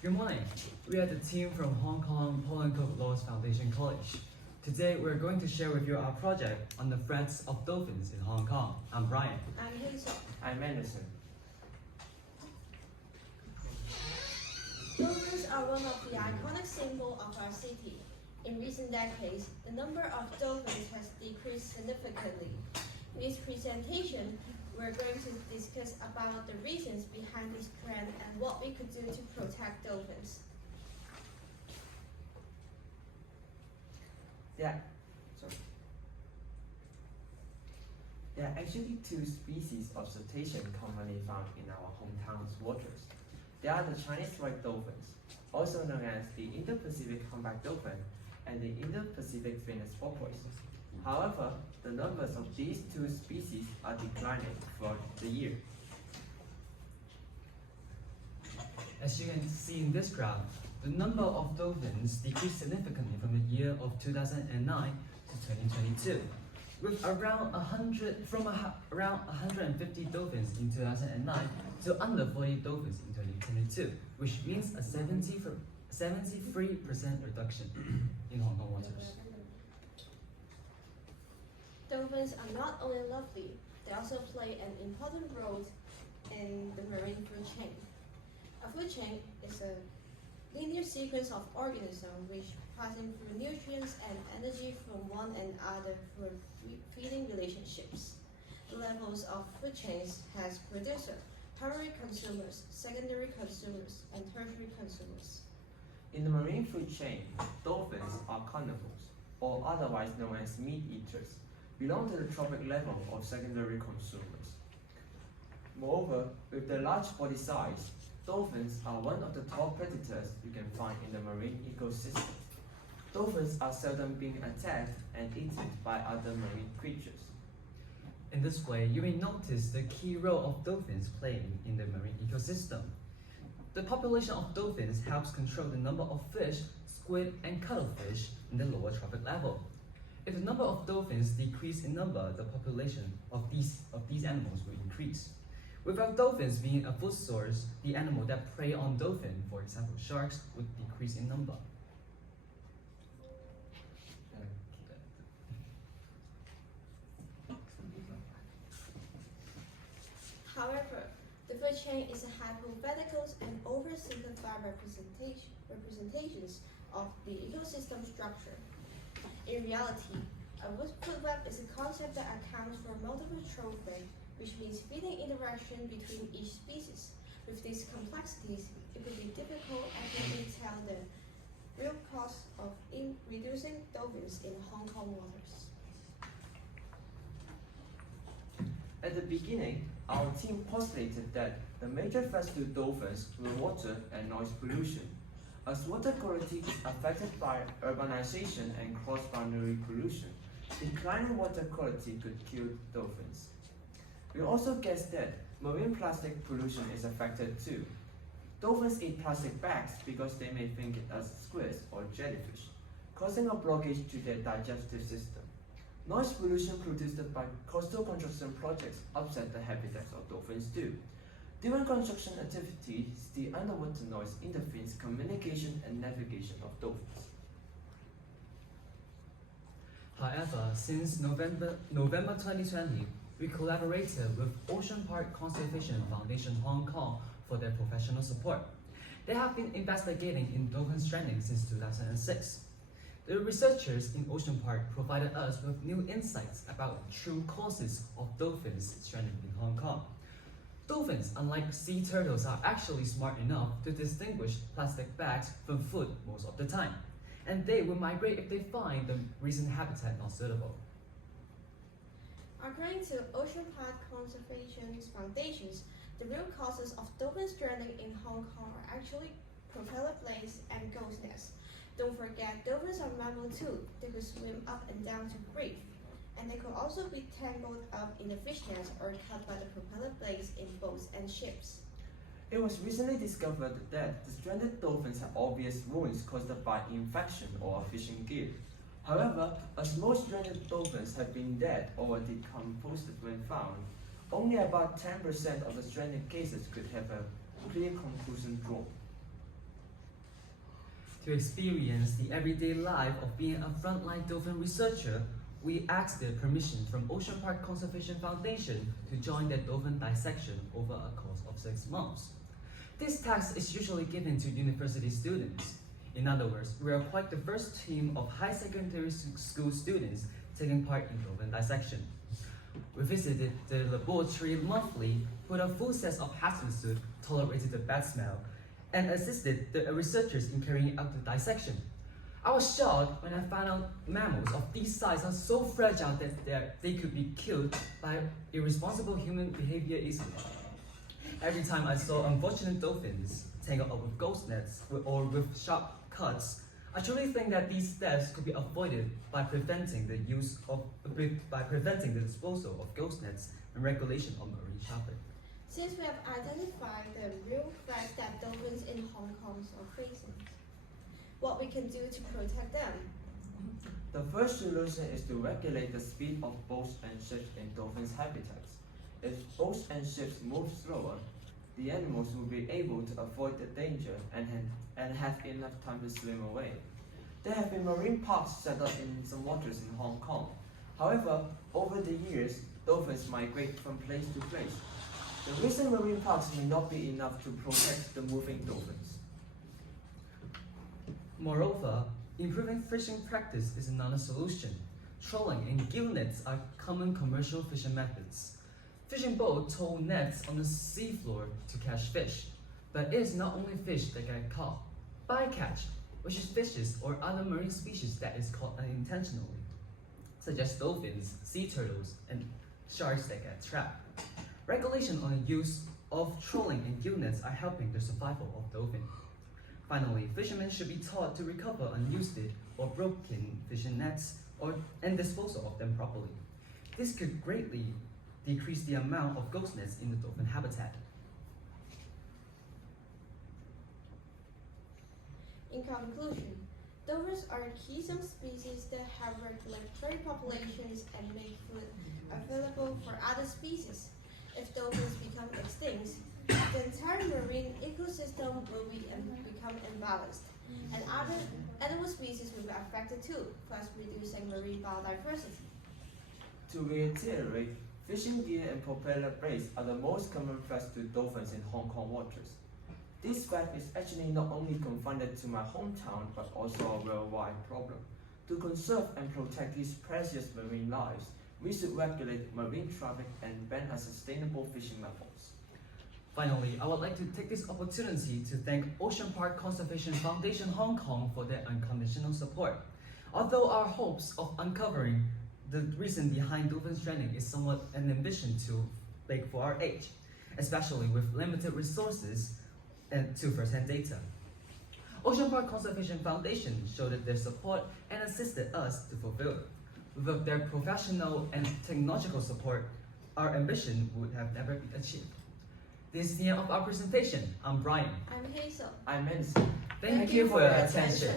Good morning. We are the team from Hong Kong Paul & Cook Laws Foundation College. Today we're going to share with you our project on the threats of dolphins in Hong Kong. I'm Brian. I'm Hazel. I'm Anderson. Dolphins are one of the iconic symbols of our city. In recent decades, the number of dolphins has decreased significantly. In this presentation, we're going to discuss about the reasons behind this trend and what we could do to protect dolphins. There are actually two species of cetacean commonly found in our hometown's waters. They are the Chinese white dolphins, also known as the Indo-Pacific humpback dolphin and the Indo-Pacific Venus porpoise. However, the numbers of these two species are declining throughout the year. As you can see in this graph, the number of dolphins decreased significantly from the year of 2009 to 2022, with around 150 dolphins in 2009 to under 40 dolphins in 2022, which means a 73% reduction in Hong Kong waters. Dolphins are not only lovely, they also play an important role in the marine food chain. A food chain is a linear sequence of organisms which passing through nutrients and energy from one another through feeding relationships. The levels of food chains has producer, primary consumers, secondary consumers, and tertiary consumers. In the marine food chain, dolphins are carnivores, or otherwise known as meat eaters, belong to the trophic level of secondary consumers. Moreover, with their large body size, dolphins are one of the top predators you can find in the marine ecosystem. Dolphins are seldom being attacked and eaten by other marine creatures. In this way, you may notice the key role of dolphins playing in the marine ecosystem. The population of dolphins helps control the number of fish, squid, and cuttlefish in the lower trophic level. If the number of dolphins decrease in number, the population of these animals will increase. Without dolphins being a food source, the animal that prey on dolphin, for example sharks, would decrease in number. However, the food chain is a hypothetical and oversimplified representations of the ecosystem structure. In reality, a food web is a concept that accounts for multiple trophic, which means feeding interaction between each species. With these complexities, it could be difficult to tell the real cost of reducing dolphins in Hong Kong waters. At the beginning, our team postulated that the major threats to dolphins were water and noise pollution, as water quality is affected by urbanization and cross-boundary pollution. Declining water quality could kill dolphins. We also guessed that marine plastic pollution is affected too. Dolphins eat plastic bags because they may think it as squids or jellyfish, causing a blockage to their digestive system. Noise pollution produced by coastal construction projects upset the habitats of dolphins too. During construction activities, the underwater noise interferes communication and navigation of dolphins. However, since November 2020, we collaborated with Ocean Park Conservation Foundation Hong Kong for their professional support. They have been investigating in dolphin stranding since 2006. The researchers in Ocean Park provided us with new insights about true causes of dolphins stranding in Hong Kong. Dolphins, unlike sea turtles, are actually smart enough to distinguish plastic bags from food most of the time, and they will migrate if they find the recent habitat not suitable. According to Ocean Park Conservation Foundations, the real causes of dolphin stranding in Hong Kong are actually propeller blades and ghost nests. Don't forget, dolphins are mammals too. They could swim up and down to breathe. And they could also be tangled up in the fish nets or cut by the propeller blades in boats and ships. It was recently discovered that the stranded dolphins have obvious wounds caused by infection or fishing gear. However, as most stranded dolphins have been dead or decomposed when found, only about 10% of the stranded cases could have a clear conclusion drawn. To experience the everyday life of being a frontline dolphin researcher, we asked the permission from Ocean Park Conservation Foundation to join the dolphin dissection over a course of 6 months. This task is usually given to university students. In other words, we are quite the first team of high secondary school students taking part in dolphin dissection. We visited the laboratory monthly, put on full sets of hazmat suit, tolerated the bad smell, and assisted the researchers in carrying out the dissection. I was shocked when I found out mammals of these size are so fragile that they could be killed by irresponsible human behavior easily. Every time I saw unfortunate dolphins tangled up with ghost nets or with sharp cuts, I truly think that these deaths could be avoided by preventing the disposal of ghost nets and regulation of marine traffic. Since we have identified the real threat that dolphins in Hong Kong are facing, what we can do to protect them? The first solution is to regulate the speed of boats and ships in dolphins' habitats. If boats and ships move slower, the animals will be able to avoid the danger and have enough time to swim away. There have been marine parks set up in some waters in Hong Kong. However, over the years, dolphins migrate from place to place. The recent marine parks may not be enough to protect the moving dolphins. Moreover, improving fishing practice is another solution. Trolling and gill nets are common commercial fishing methods. Fishing boats tow nets on the seafloor to catch fish, but it is not only fish that get caught. Bycatch, which is fishes or other marine species that is caught unintentionally, such as dolphins, sea turtles, and sharks that get trapped. Regulation on the use of trolling and gill nets are helping the survival of dolphins. Finally, fishermen should be taught to recover unused or broken fishing nets and disposal of them properly. This could greatly decrease the amount of ghost nets in the dolphin habitat. In conclusion, dolphins are keystone species that have regulatory populations and make food available for other species. If dolphins become extinct, the entire marine ecosystem will become imbalanced, and other animal species will be affected too, thus reducing marine biodiversity. To reiterate, fishing gear and propeller blades are the most common threats to dolphins in Hong Kong waters. This fact is actually not only confined to my hometown, but also a worldwide problem. To conserve and protect these precious marine lives, we should regulate marine traffic and ban unsustainable fishing methods. Finally, I would like to take this opportunity to thank Ocean Park Conservation Foundation Hong Kong for their unconditional support. Although our hopes of uncovering the reason behind dolphin stranding is somewhat an ambition for our age, especially with limited resources and to first-hand data. Ocean Park Conservation Foundation showed their support and assisted us to fulfill it. Without their professional and technological support, our ambition would have never been achieved. This is the end of our presentation. I'm Brian. I'm Hazel. I'm Nancy. Thank you for your attention.